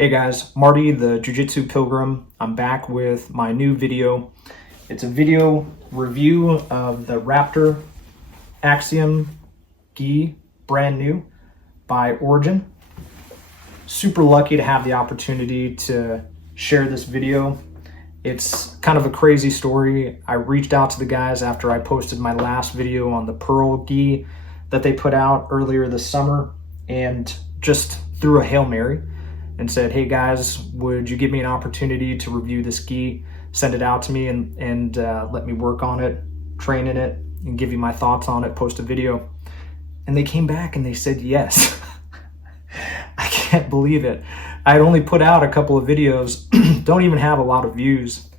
Hey guys, Marty the Jiu-Jitsu Pilgrim. I'm back with my new video. It's a video review of the Raptor Axiom gi, brand new by Origin. Super lucky to have the opportunity to share this video. It's kind of a crazy story. I reached out to the guys after I posted my last video on the Pearl gi that they put out earlier this summer and just threw a Hail Mary and said, hey guys, would you give me an opportunity to review this gi, send it out to me and let me work on it, train in it, and give you my thoughts on it, post a video. And they came back and they said yes. I can't believe it. I had only put out a couple of videos, don't even have a lot of views.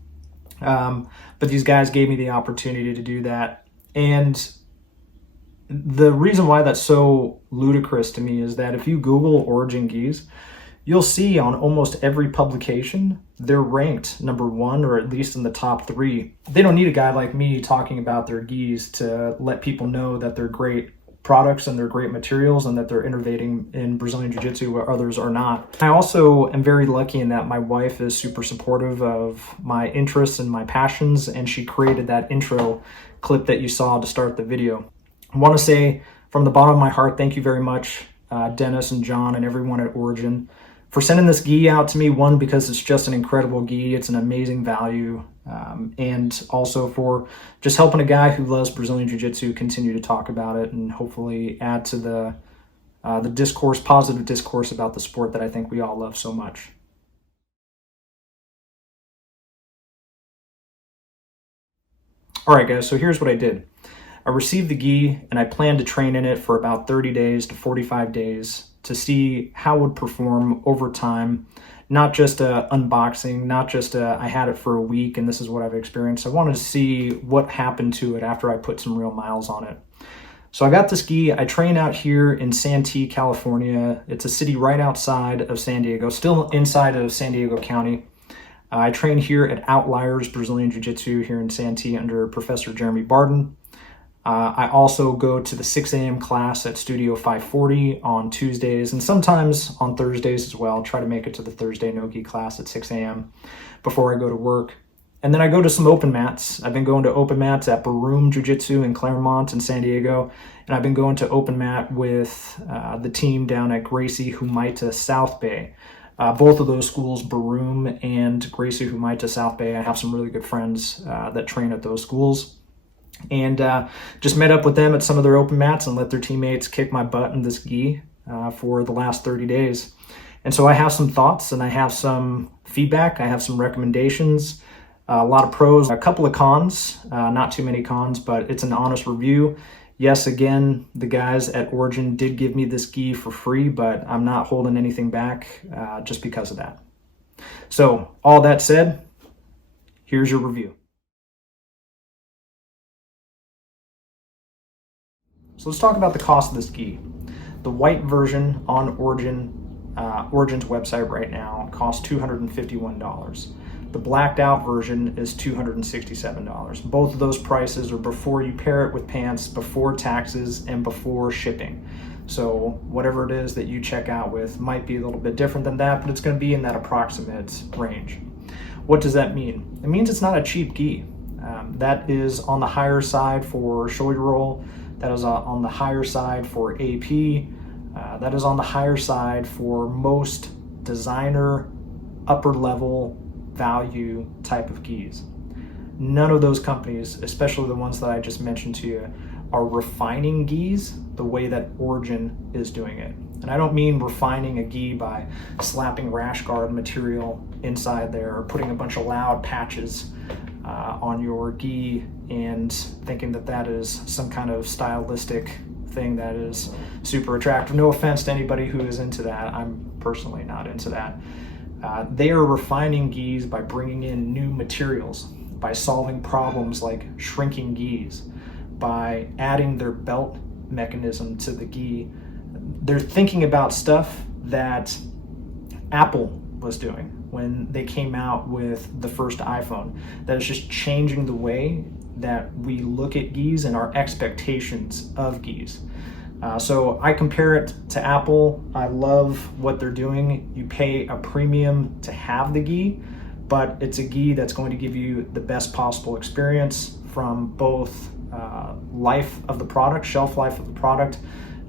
But these guys gave me the opportunity to do that. And the reason why that's so ludicrous to me is that if you Google Origin gis, you'll see on almost every publication, they're ranked number one, or at least in the top 3. They don't need a guy like me talking about their gis to let people know that they're great products and they're great materials and that they're innovating in Brazilian Jiu-Jitsu where others are not. I also am very lucky in that my wife is super supportive of my interests and my passions, and she created that intro clip that you saw to start the video. I want to say from the bottom of my heart, thank you very much, Dennis and John and everyone at Origin, for sending this gi out to me. One, because it's just an incredible gi, it's an amazing value, and also for just helping a guy who loves Brazilian Jiu-Jitsu continue to talk about it and hopefully add to the discourse, positive discourse about the sport that I think we all love so much. All right, guys, so here's what I did. I received the gi and I planned to train in it for about 30 days to 45 days to see how it would perform over time. Not just a unboxing, not just I had it for a week and this is what I've experienced. I wanted to see what happened to it after I put some real miles on it. So I got this gi. I train out here in Santee, California. It's a city right outside of San Diego, still inside of San Diego County. I train here at Outliers Brazilian Jiu-Jitsu here in Santee under Professor Jeremy Barden. I also go to the 6 a.m. class at Studio 540 on Tuesdays and sometimes on Thursdays as well. Try to make it to the Thursday no-gi class at 6 a.m. before I go to work. And then I go to some open mats. I've been going to open mats at Baroom Jiu-Jitsu in Claremont and San Diego. And I've been going to open mat with the team down at Gracie Humaita South Bay. Both of those schools, Baroom and Gracie Humaita South Bay, I have some really good friends that train at those schools. And just met up with them at some of their open mats and let their teammates kick my butt in this gi for the last 30 days. And so I have some thoughts and I have some feedback. I have some recommendations, a lot of pros, a couple of cons, not too many cons, but it's an honest review. Yes, again, the guys at Origin did give me this gi for free, but I'm not holding anything back just because of that. So all that said, here's your review. So let's talk about the cost of this gi. The white version on Origin, Origin's website right now costs $251. The blacked out version is $267. Both of those prices are before you pair it with pants, before taxes, and before shipping. So whatever it is that you check out with might be a little bit different than that, but it's going to be in that approximate range. What does that mean? It means it's not a cheap gi. That is on the higher side for shoulder roll. That is on the higher side for AP. That is on the higher side for most designer, upper level value type of gis. None of those companies, especially the ones that I just mentioned to you, are refining gis the way that Origin is doing it. And I don't mean refining a gi by slapping rash guard material inside there or putting a bunch of loud patches on your gi and thinking that that is some kind of stylistic thing that is super attractive. No offense to anybody who is into that. I'm personally not into that. They are refining gis by bringing in new materials, by solving problems like shrinking gis, by adding their belt mechanism to the gi. They're thinking about stuff that Apple was doing when they came out with the first iPhone. That is just changing the way that we look at gis and our expectations of gis. So I compare it to Apple. I love what they're doing. You pay a premium to have the gi, but it's a gi that's going to give you the best possible experience from both life of the product, shelf life of the product,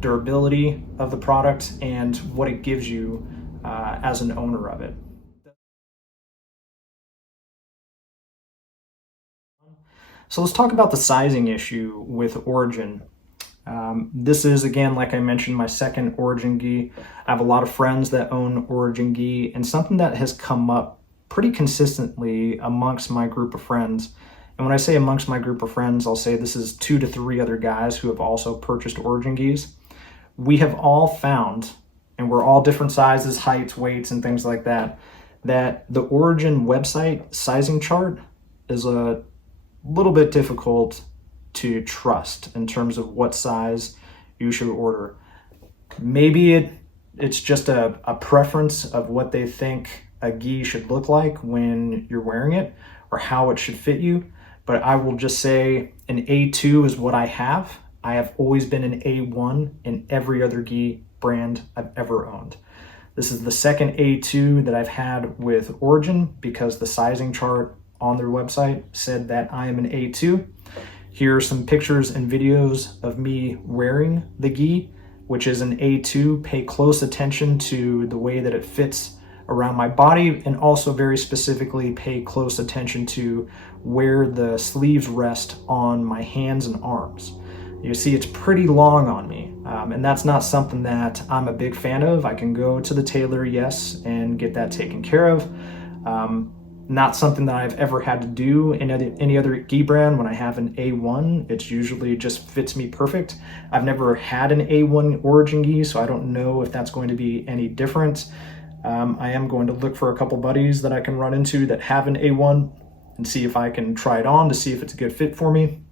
durability of the product, and what it gives you as an owner of it. So let's talk about the sizing issue with Origin. This is, again, like I mentioned, my second Origin gi. I have a lot of friends that own Origin gi, and something that has come up pretty consistently amongst my group of friends. And when I say amongst my group of friends, I'll say this is 2 to 3 other guys who have also purchased Origin gis. We have all found, and we're all different sizes, heights, weights, and things like that, that the Origin website sizing chart is a little bit difficult to trust in terms of what size you should order. Maybe it's just a preference of what they think a gi should look like when you're wearing it or how it should fit you. But I will just say an A2 is what I have. I have always been an A1 in every other gi brand I've ever owned. This is the second A2 that I've had with Origin because the sizing chart on their website said that I am an A2. Here are some pictures and videos of me wearing the gi, which is an A2. Pay close attention to the way that it fits around my body, and also very specifically pay close attention to where the sleeves rest on my hands and arms. You see it's pretty long on me, and that's not something that I'm a big fan of. I can go to the tailor, yes, and get that taken care of. Not something that I've ever had to do in any other gi brand. When I have an A1, it's usually just fits me perfect. I've never had an A1 Origin gi, so I don't know if that's going to be any different. I am going to look for a couple buddies that I can run into that have an A1 and see if I can try it on to see if it's a good fit for me.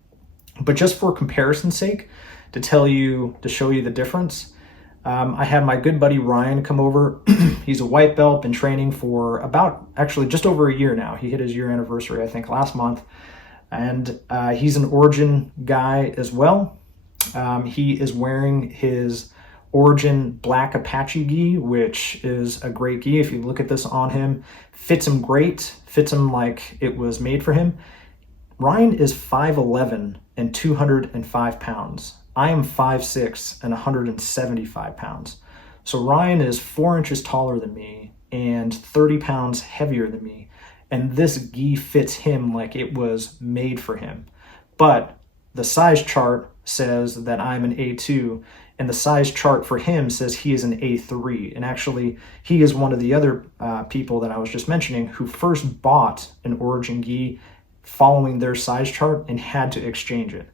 But just for comparison's sake, to show you the difference, I had my good buddy Ryan come over. He's a white belt, been training for actually just over a year now. He hit his year anniversary, I think, last month. And he's an Origin guy as well. He is wearing his Origin Black Apache gi, which is a great gi. If you look at this on him, fits him great, fits him like it was made for him. Ryan is 5'11" and 205 pounds. I am 5'6" and 175 pounds. So Ryan is 4 inches taller than me and 30 pounds heavier than me. And this gi fits him like it was made for him. But the size chart says that I'm an A2, and the size chart for him says he is an A3. And actually, he is one of the other people that I was just mentioning who first bought an Origin gi following their size chart and had to exchange it.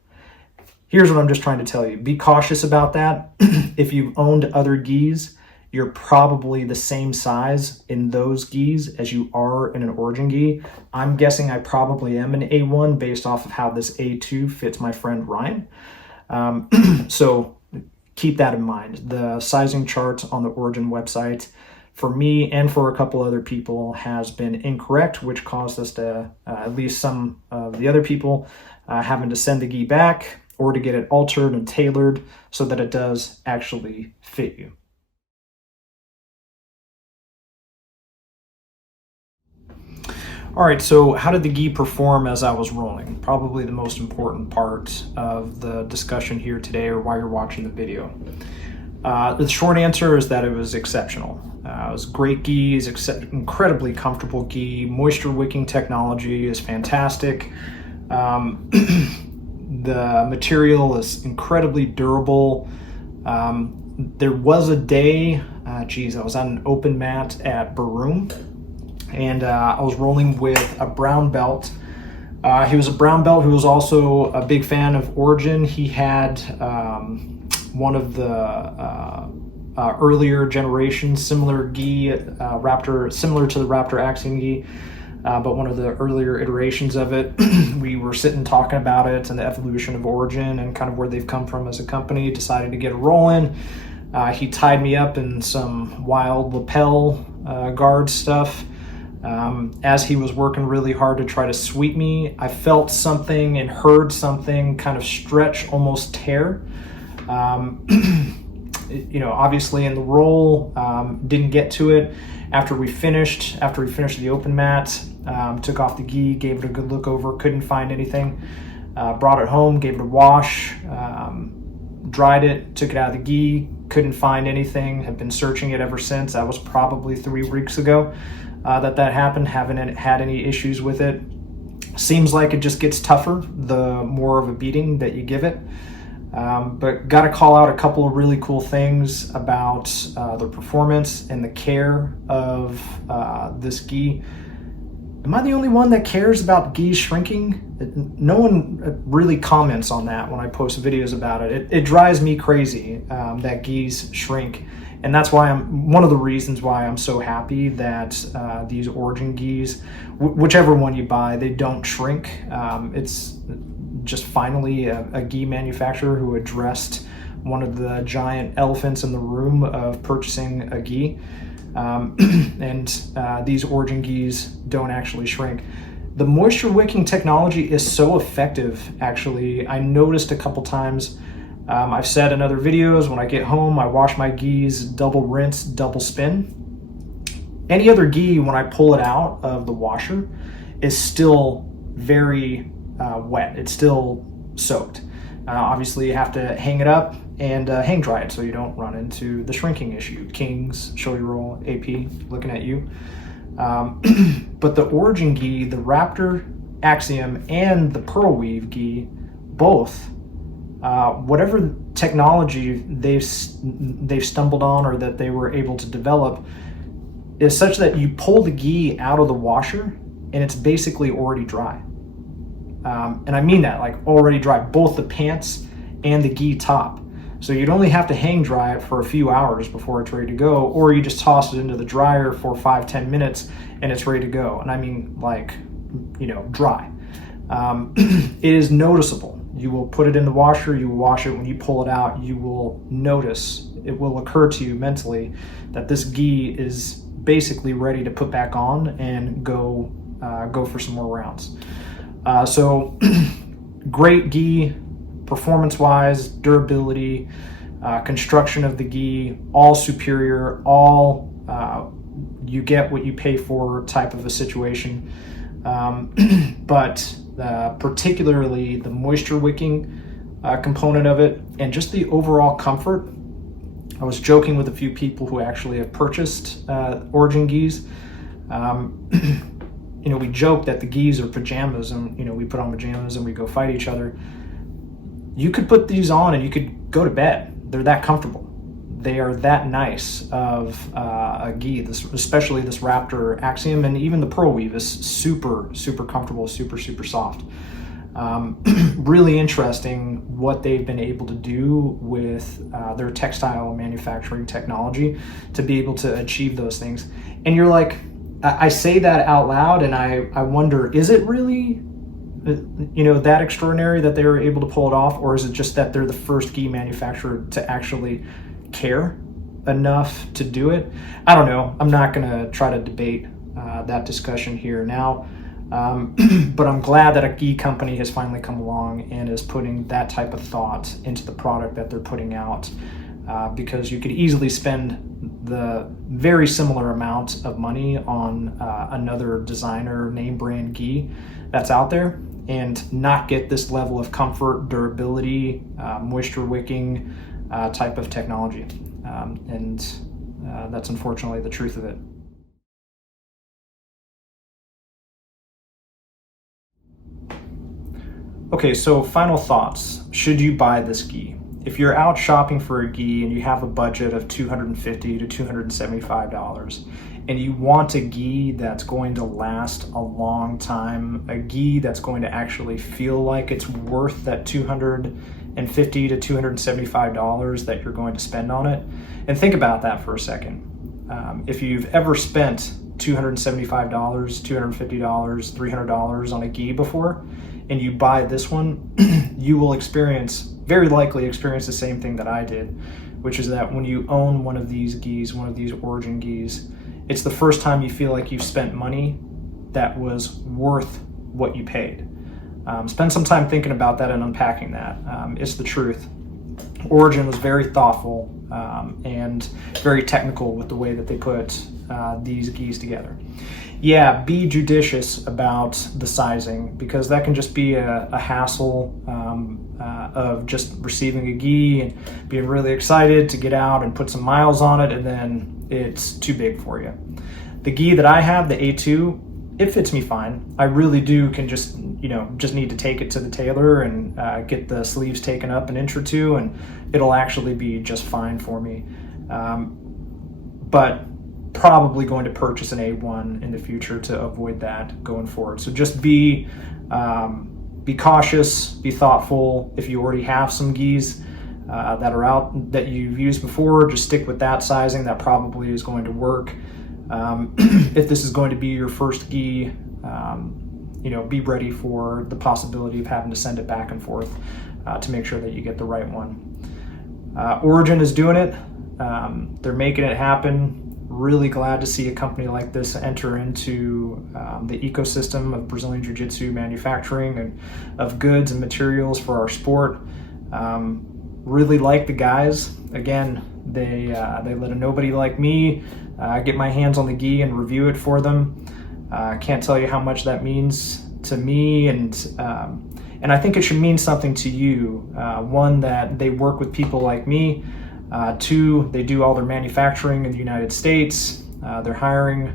Here's what I'm just trying to tell you. Be cautious about that. If you've owned other gis, you're probably the same size in those gis as you are in an Origin gi. I'm guessing I probably am an A1 based off of how this A2 fits my friend Ryan. So keep that in mind. The sizing chart on the Origin website for me and for a couple other people has been incorrect, which caused us to, at least some of the other people, having to send the gi back or to get it altered and tailored so that it does actually fit you. All right, so how did the gi perform as I was rolling? Probably the most important part of the discussion here today, or why you're watching the video. The short answer is that it was exceptional. It was great gi, incredibly comfortable gi. Moisture wicking technology is fantastic. The material is incredibly durable. There was a day, I was on an open mat at Baroom, and I was rolling with a brown belt. He was a brown belt who was also a big fan of Origin. He had one of the earlier generation similar gi, Raptor, similar to the Raptor Axiom gi, but one of the earlier iterations of it. We were sitting talking about it and the evolution of Origin and kind of where they've come from as a company. Decided to get a roll in. He tied me up in some wild lapel guard stuff. As he was working really hard to try to sweep me, I felt something and heard something kind of stretch, almost tear Obviously in the roll, didn't get to it after we finished the open mat. Took off the gi, gave it a good look over, couldn't find anything. Brought it home, gave it a wash, dried it, took it out of the gi, couldn't find anything, have been searching it ever since. That was probably 3 weeks ago that happened. Haven't had any issues with it. Seems like it just gets tougher the more of a beating that you give it. But got to call out a couple of really cool things about the performance and the care of this gi. Am I the only one that cares about gis shrinking? No one really comments on that when I post videos about it. It drives me crazy that gis shrink. And that's why one of the reasons why I'm so happy that these Origin gis, whichever one you buy, they don't shrink. It's just finally a gi manufacturer who addressed one of the giant elephants in the room of purchasing a gi. These Origin gis don't actually shrink. The moisture wicking technology is so effective, actually. I noticed a couple times, I've said in other videos, when I get home, I wash my gis, double rinse, double spin. Any other gi, when I pull it out of the washer, is still very wet. It's still soaked. Obviously, you have to hang it up and hang dry it so you don't run into the shrinking issue. Kings, show your roll, AP, looking at you. But the Origin gi, the Raptor, Axiom, and the Pearl Weave gi, both, whatever technology they've stumbled on or that they were able to develop, is such that you pull the gi out of the washer and it's basically already dry. And I mean that, like already dry, both the pants and the gi top. So you'd only have to hang dry it for a few hours before it's ready to go, or you just toss it into the dryer for 5-10 minutes and it's ready to go. And I mean like, dry. It is noticeable. You will put it in the washer, you wash it, when you pull it out, you will notice, it will occur to you mentally that this gi is basically ready to put back on and go for some more rounds. So great gi, performance-wise, durability, construction of the gi, all superior, all you get what you pay for type of a situation. But particularly the moisture wicking component of it and just the overall comfort. I was joking with a few people who actually have purchased Origin gis. We joke that the gis are pajamas and, we put on pajamas and we go fight each other. You could put these on and you could go to bed. They're that comfortable. They are that nice of a gi, especially this Raptor Axiom, and even the Pearl Weave is super, super comfortable, super, super soft. Really interesting what they've been able to do with their textile manufacturing technology to be able to achieve those things. And you're like, I say that out loud and I wonder, is it really that extraordinary that they were able to pull it off, or is it just that they're the first gi manufacturer to actually care enough to do it? I don't know. I'm not going to try to debate that discussion here now, but I'm glad that a gi company has finally come along and is putting that type of thought into the product that they're putting out, because you could easily spend the very similar amount of money on another designer name brand gi that's out there and not get this level of comfort, durability, moisture wicking type of technology. That's unfortunately the truth of it. Okay, so final thoughts. Should you buy this gi? If you're out shopping for a gi and you have a budget of $250 to $275 and you want a gi that's going to last a long time, a gi that's going to actually feel like it's worth that $250 to $275 that you're going to spend on it, and think about that for a second. If you've ever spent $275, $250, $300 on a gi before, and you buy this one, you will very likely experience the same thing that I did, which is that when you own one of these gis, one of these Origin gis, it's the first time you feel like you've spent money that was worth what you paid. Spend some time thinking about that and unpacking that. It's the truth. Origin was very thoughtful and very technical with the way that they put these gis together. Yeah, be judicious about the sizing, because that can just be a hassle of just receiving a gi and being really excited to get out and put some miles on it, and then it's too big for you. The gi that I have, the A2, it fits me fine. I really can just need to take it to the tailor and get the sleeves taken up an inch or two, and it'll actually be just fine for me. But probably going to purchase an A1 in the future to avoid that going forward. So just be cautious, be thoughtful. If you already have some gis that are out that you've used before, just stick with that sizing. That probably is going to work. If this is going to be your first gi, be ready for the possibility of having to send it back and forth to make sure that you get the right one. Origin is doing it. They're making it happen. Really glad to see a company like this enter into the ecosystem of Brazilian Jiu-Jitsu manufacturing and of goods and materials for our sport. Really like the guys. Again, they let a nobody like me get my hands on the gi and review it for them. Can't tell you how much that means to me, and I think it should mean something to you. One, that they work with people like me. Two, they do all their manufacturing in the United States. They're hiring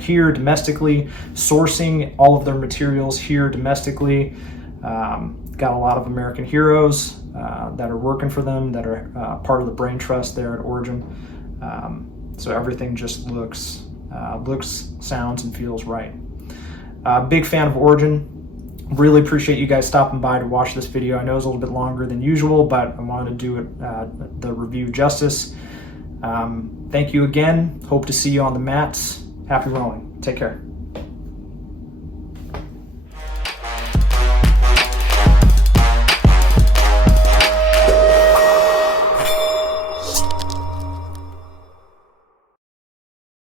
here domestically, sourcing all of their materials here domestically. Got a lot of American heroes that are working for them, that are part of the brain trust there at Origin. So everything just looks, sounds, and feels right. Big fan of Origin. Really appreciate you guys stopping by to watch this video. I know it's a little bit longer than usual, but I wanted to do it the review justice. Thank you again. Hope to see you on the mats. Happy rowing. Take care.